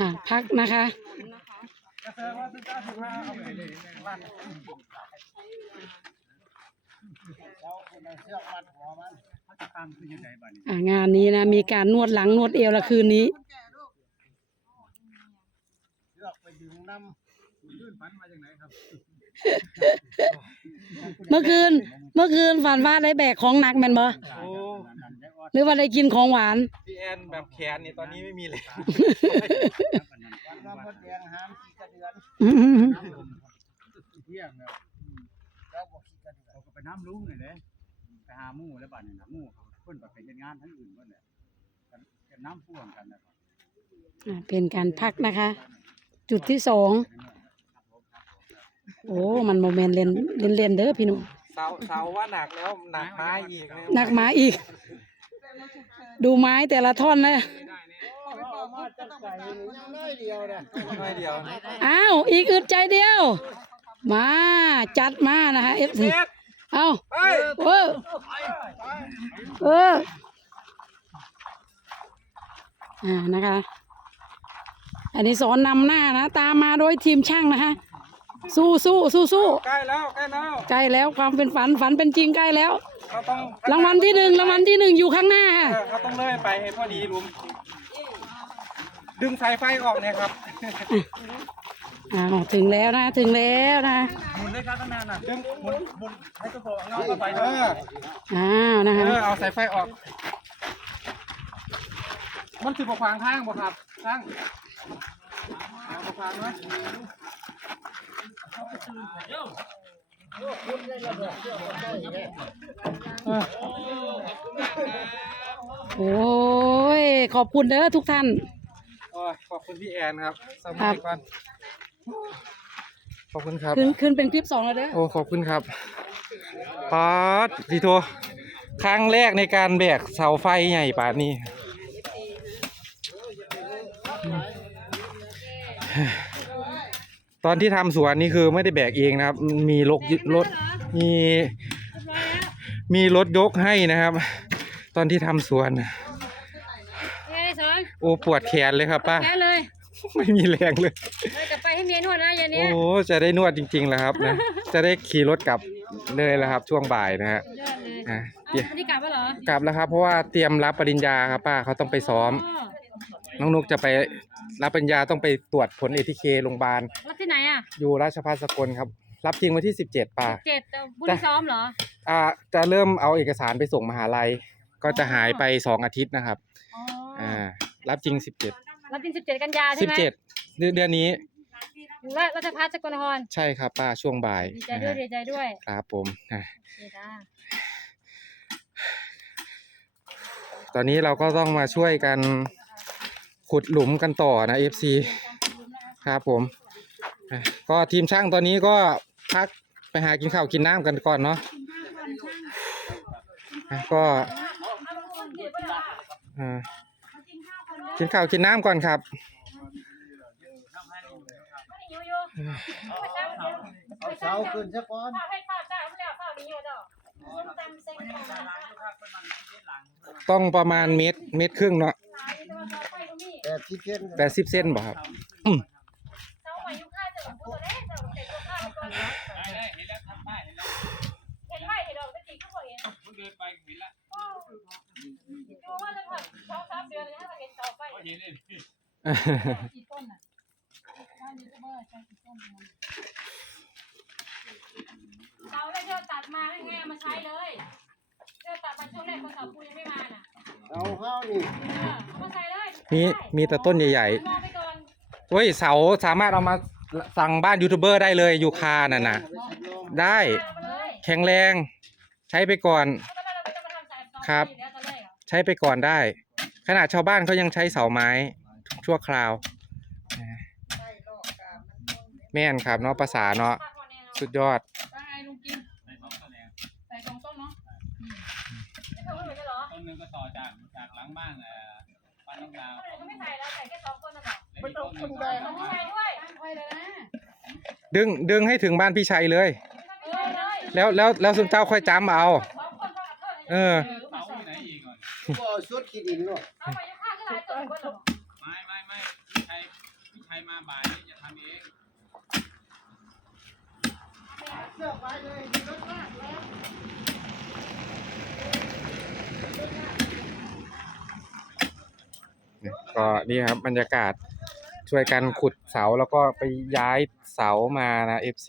อะพักนะคะอะงานนี้นะ มีการนวดหลังนวดเอวละคืนนี้เมื่ อคืน เมื่อคืนฝันว่าได้แบกของหนักแม่นบ่โอ้หรือว่าได้กินของหวาน พี่แอนแบบแขนนี่ตอนนี้ไม่มีเลยอืมเขาก็ไปน้ำลุงเลยเลยไปหาหมู่แล้วบัดนี้นะหมู่เขาเพิ่นไปเป็นงานทั้งอื่นเพิ่นแหละกันกันน้ำพ่วงกันนะครับอะเป็นการพักนะคะ จุดที่สอง โอ้ มันโมเมนต์เล่นเล่นเล่นเด้อพี่หนุ่มเสาเสาว่าหนักแล้วหนักไม้อีกนะหนักหมาอีก ดูไม้แต่ละท่อนนะน้อยเดียวนะอ้าวอีกอึดใจเดียว มาจัดมานะคะเอฟซีเฮ็ดเอาเฮ้ยเออเอออ่านะคะ อันนี้สอนนำหน้านะ ตามมาโดยทีมช่างนะคะ สู้สู้สู้สู้ใกล้แล้วใกล้แล้วใกล้แล้วความเป็นฝันฝันเป็นจริงใกล้แล้ว เราต้องรางวัลที่หนึ่งรางวัลที่หนึ่งอยู่ข้างหน้าค่ะเออเราต้องเลื่อยไปให้พอดีลุมดึงสายไฟออกเนี่ยครับอ้าวถึงแล้วนะถึงแล้วนะหมุนได้ครับตั้งนานน่ะดึงหมุนหมุนให้ตัวโตเงาเข้าไปเอออ้าวนะเอคะอเอาสายไฟออก มันสิบกวางข้างบ่ครับข้างเอาบ่ขวางไหม โอ้ย ขอบคุณเด้อทุกท่าน โอ้ยขอบคุณพี่แอนครับสครัมับยก่อนขอบคุณครับ ขึ้นขึ้นเป็นคลิปสองแล้วเด้อ โอ้ ขอบคุณครับป๊าดดีโทครั้งแรกในการแบกเสาไฟใหญ่ป่านนี้ ตอนที่ทำสวนนี่คือไม่ได้แบกเองนะครับ มีรถยึดรถมีมีรถยกให้นะครับ ตอนที่ทำสวนไงสอนโอ้ปวดแขนเลยครับป้าแค่เลยไม่มีแรงเลยเราจะไปให้เมียนวดนะเย็นนี้โอ้จะได้นวดจริงๆแล้วครับนะจะได้ขี่รถกลับเลยแล้วครับ ช่วงบ่ายนะฮะยอดเลยอะเอาเดี๋ยววันนี้กลับแล้วเหรอกลับแล้วครับ เพราะว่าเตรียมรับปริญญาครับป้าเขาต้องไปซ้อมอ๋อ น้องนุกจะไปรับปริญญาต้องไปตรวจผลเอทีเคโรงพยาบาลรับที่ไหนอะอยู่ราชภัฏสกลครับ รับจริงวันที่สิบเจ็ดป้าเจ็ดแต่บุญซ้อมเหรอ อ่าจะเริ่มเอาเอกสารไปส่งมหาลัย ก็จะหายไปสองอาทิตย์นะครับ อ๋ออ่า รับจริงสิบเจ็ดรับจริงสิบเจ็ดกันยาใช่สิบไหมเจ็ดเดือนนี้อยู่ราราชพัฒสกลนครใช่ครับป้าช่วงบ่ายดีใจด้วยนะดีฮะใจด้วยครับผมอะโอเคจ้าตอนนี้เราก็ต้องมาช่วยกัน ขุดหลุมกันต่อนะ FC ครับผม ก็ทีมช่างตอนนี้ก็พักไปหากินข้าวกินน้ำกันก่อนเนาะก็กินข้าวกินน้ำก่อนครับเอาเสาขึ้นซะก่อน ต้องประมาณเมตรเมตรครึ่งเนาะแต่ที่เช่นแปดสิบเซนบ่ครับอืมเสาแล้วเดี๋ยวตัดมาให้แง่มาใช้เลยเดี๋ยวตัดมาช่วงแรก คนเสาปูยังไม่มาน่ะเอาเฮานี่เออเอามาใส่เลยมีมีแต่ต้นใหญ่ มองไปก่อนๆเฮ้ยเสาสามารถเอามาสั่งบ้านยูทูบเบอร์ได้เลยยูคาน่ะนะได้ เอาเลยแข็งแรง ใช้ไปก่อนแล้วก็เราจะมาทำสายเสาครับ อยู่แล้วตอนแรกอะใช้ไปก่อนได้ ขนาดชาวบ้านเขายังใช้เสาไม้ชั่วคราวนะแม่นครับเนาะภาษาเนาะ ภาควันแนวสุดยอด งบ้านเอ่อบ้านน้องดาวต้นอื่นก็ไม่ใส่แล้วใส่แค่สองต้นน่ะเหรอแล้วอีกต้นหนึงก็ต้องใส่ด้วยตั้งไว้เลยนะดึงดึงให้ถึงบ้านพี่ชัยเลย เออเลยแล้วแล้วแล้วสุนเจ้าค่อยจำเอา สองคนเท่ากับเท่าไหร่เออ เสาอยู่ไหนอีกบ่เอาชุดขี้ดินเนาะเอาไปยังข้างก็หลายตัวเบิดหรอไม่ไม่ไม่พี่ชัยพี่ชัยมาบ่ายนี่จะทำเองเสื้อไว้เลยมีรถมากแล้วเนี่ยก็็นี่ครับบรรยากาศช่วยกันขุดเสาแล้วก็ไปย้ายเสามานะ FC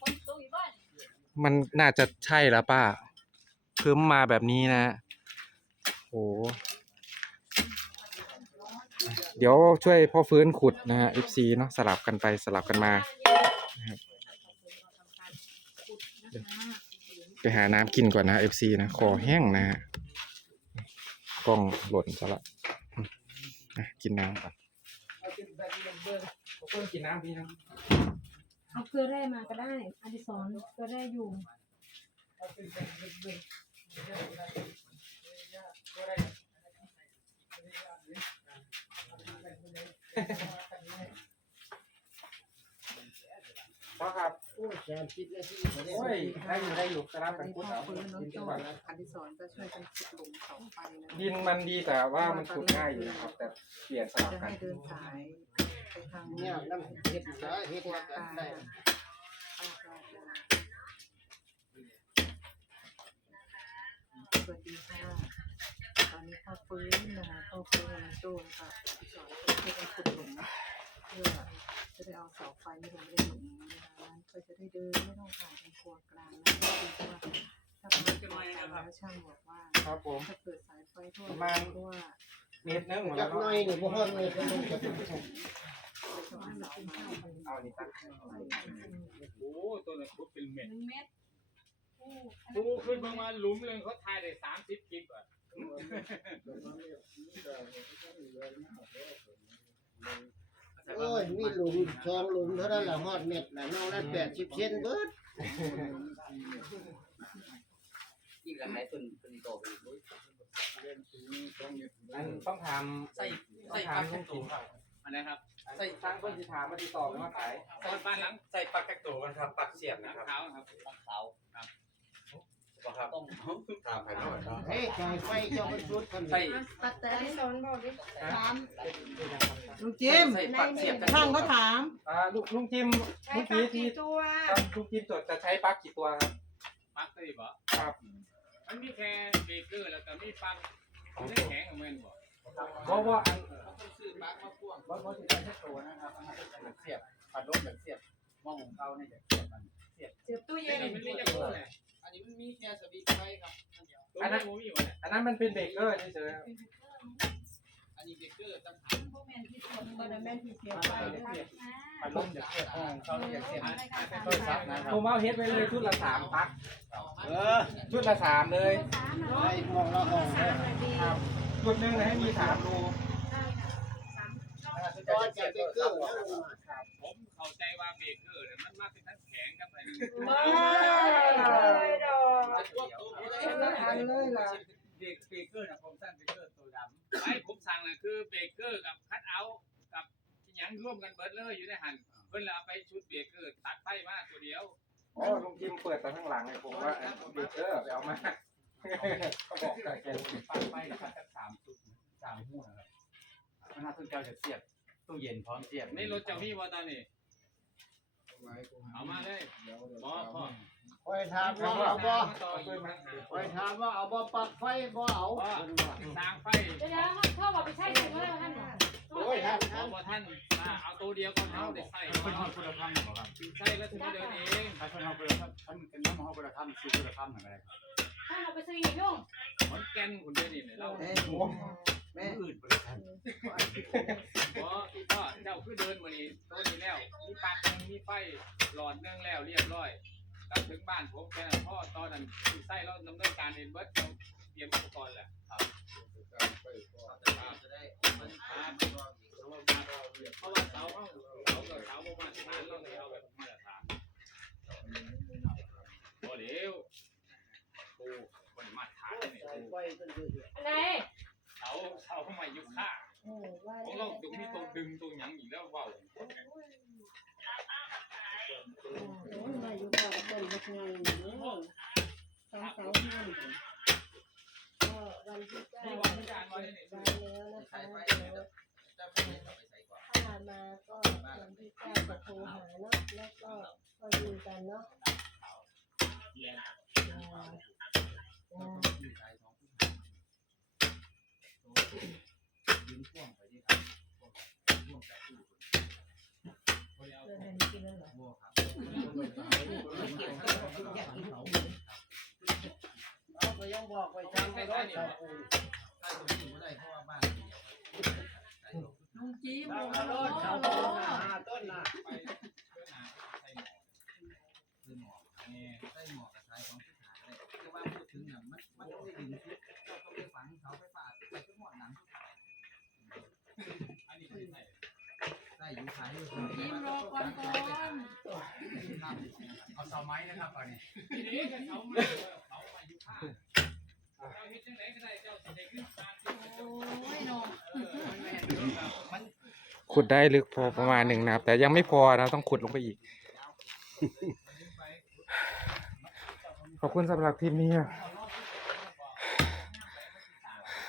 คนสูงอยู่บ้านมันน่าจะใช่แล้วป้าคืมมาแบบนี้นะโอ้เดี๋ยวช่วยพ่อฟื้นขุดนะฮะ FC เนาะสลับกันไปสลับกันมาไปหาน้ำกินก่อนนะ FC นะคอแห้งนะฮะ กล้องหล่นซะละอะกินน้ำก่อนเพิ่มกินน้ำพี่นะเอาเกลือแร่มาก็ได้อดิสรเกลือแร่อยู่ พ่อครับ โอ้ยแสนคิดนาทีบ่ได้โอ้ยได้อยู่ได้อยู่สลับกันขุดเอาฟื้นน้องดินโจ้ก่อนอดิศรก็ช่วยกันขุดหลุมเสาไฟนะดินมันดีแต่ว่ามันขุดง่ายอยู่นะครับ แต่เปลี่ยนสลับจะกัให้นเดินสายไปทางเนี่ยน้ำเฮ็ดซะเฮ็ดมากันได้สวัสดีค่ะตอนนี้พ่อฟื้นนะคะพ่อฟื้นน้องโจ้ค่ะอดิศรก็ช่วยกันขุดหลุม เพื่อจะได้เอาเสาไฟที่ลงไปในหลุมนะคะนั้นก็จะได้เดินไม่ต้องผ่านทางครัวกลางนะเพราะว่าถ้าเป็นครัวกลางแล้วช่างบอกว่าครับผมถ้าเกิดสายไฟทั่วมาเพราะว่าเมตรนึงหมดจัแล้กวหน่อยนี่บ่ฮอดเลยก็ต้องจะเป็นเอานี่ตั้งโอ้ตัวนั้นคุดเป็นเม็ดเม็ดปูขึ้นประมาณหลุมหนึ่งเขาทายได้สามสิบคลิปอะ โอ้ยมีหลุมสองหลุมเท่านั้นละฮอดเม็ดน่ะนอกนั้น80เซนเบิดยิ่งกันไหนต้นต้นโตไปอีกอันต้องถามใส่ต้อใส่งถาปัมกท่าแท็นกจริโตงอันไหนะครับใส่ทางเพิ่นสิถามมาติดต่อกันมาขายตอนบ้านหลังใส่ปักแท็กโตกันครับ ปักเสียบหลันะงครับขาวครับปักขาวครับ ครับต้องถามใครหน่อยครับเฮ้ยจ่ายไฟเจ้ามันสุดกันใส่ปัดแต่อดิสรบอกดิถามลุงจิมใส่ปักเสียบช่างก็ถามอ่าลุงลุงจิมเมื่อกี้ที่ตัวครับลุงจิมจดจะใช้ปลั๊กกี่ตัวครับปักตีบ่ครับมันมีแค่เบเกอร์แล้วก็มีปักไม่ได้แข็งของมันบ่เพราะว่าอันต้องซื้อปักมาพ่วงว่าว่าสิได้แค่ตัวนะครับอันนั้นเป็นเสียบปัดลมแบบเสียบมองของเขาเนี่ยจะเสียบมันเสียบตู้นี่เย็นมันมีจะพูดเลย อันนี้มันมีแค่สวิตช์ไฟครับอันเดียวตัวนี้ผมมีอยู่เนี่ยอันนั้นมันเป็นเบรกเกอร์เฉยอันนี้เบเกอร์ตั้งหากพวกแมนที่สวนเบอร์แมนที่เสียบไปเลยปัดลมจะเสียบห้องเขาเนี่ยเสียบอะไรกันเป็นต้นซับนะคๆรับผมเอาเฮ็ดไว้เลยชุดละสามปลั๊กเออชุดละสามเลยไฟมองละห้องเด้อครับชุดหนึงให้มีสามรูก็จะไปเกิ้งแล้วผมเข้าใจว่าเบเกอร์เนี่ยมันมาเป็นทั้งแข็งกับอะไร เลยดอก พวกตัวนี้ อันเลยล่ะเบเกอร์นะผมสั่งเบเกอร์ตัวดำไม่ผมสั่งน่ะคือเบเกอร์กับคัทเอาท์กับหยังร่วมกันเบิดเลยอยู่ในหันเพิ่นเลยเอาไปชุดเบเกอร์ตัดไฟมาตัวเดียวอ๋อลุงจิมเปิดแต่ข้างหลังเลยผมว่าอันเบรกเกอร์ไปเอามาก็บอกแต่แกปัดไปนะครับสักสามจุดสามหัวนะครับมันน่าสนใจจะเสียบตู้เย็นพร้อมเสียบนี่รถเจ้าพี่ว่าตอนนี้เอามาเลยพ่อพ่อ คอยถามว่าเอาบ่ต่อเพิ่มมาคอยถามว่าเอาบ่ปลั๊กไฟบ่เอาเพิ่นว่าสร้างไฟเดี๋ยวพ่อบอกไปใช้ถุงแล้วท่านโอ้ยครับเอาบ่ท่านมาเอาตัวเดียวก็เอาได้ใส่เป็นห้องคุณธรรมเหรอครับใส่แล้วถึงเดินเองถ้าเป็นห้องคุณธรรมถ้ามันเป็นน้ำห้องคุณธรรมซื้อคุณธรรมอะไรครับท่านเอาไปซื้อยุ่งขอนแก่นคนเดียวนี่เราเอ้ยแม่อื่นคุณธรรมเพราะพ่อเจ้าคือเดินมานี่ตัวนี้แล้วมีปากมีไฟหลอดนึงแล้วเรียบร้อย ก็ถึงบ้านผมแค่นั้นพ่อตอนนั้นใส่แล้วดำเนินการเองเบิร์ดเราเตรียมอุปกรณ์แหละจะได้มันเพราะว่าเสาเขาเสากับเสาประมาณฐานเราเนี่ยเอาแบบมาตรฐานพอเดี๋ยวปูมันมาตรฐานเนี่ยใส่ไฟจนเดือะไรเสาเสาไม่ยุบค่าของเราตรงนี้ตรงดึงตรงหยังอีกแล้วว้าม เราก็ยังบอกไปทางไปร้อยชาวปูลุงจีมทางร้อยชาวปูนะหาต้นน่ะไปเพื่อหาใส่หมอกนี่ ใส่หมอกกับสายของที่หาเลยแต่ว่าพูดถึงน่ะมันมันต้องได้ดึงชุดเราต้องได้ฝังเสาไฟฟ้าไปทั้งหมดหนัง อันนี้คือใส่ ได้อยู่ขายอยู่ จีมรอก่อนก่อน เอาไม้นะครับตอนนี้ทีนี้ก็เขามาเขามาอยู่ข้างเจ้าเฮ็ดจังไดก็ได้เจ้าสิได้ขึ้นตามที่โอ้ยเนาะขุดได้ลึกพอประมาณหนึ่งนะครับ แต่ยังไม่พอนะต้องขุดลงไปอีก ขอบคุณสำหรับทีมนี้ครับ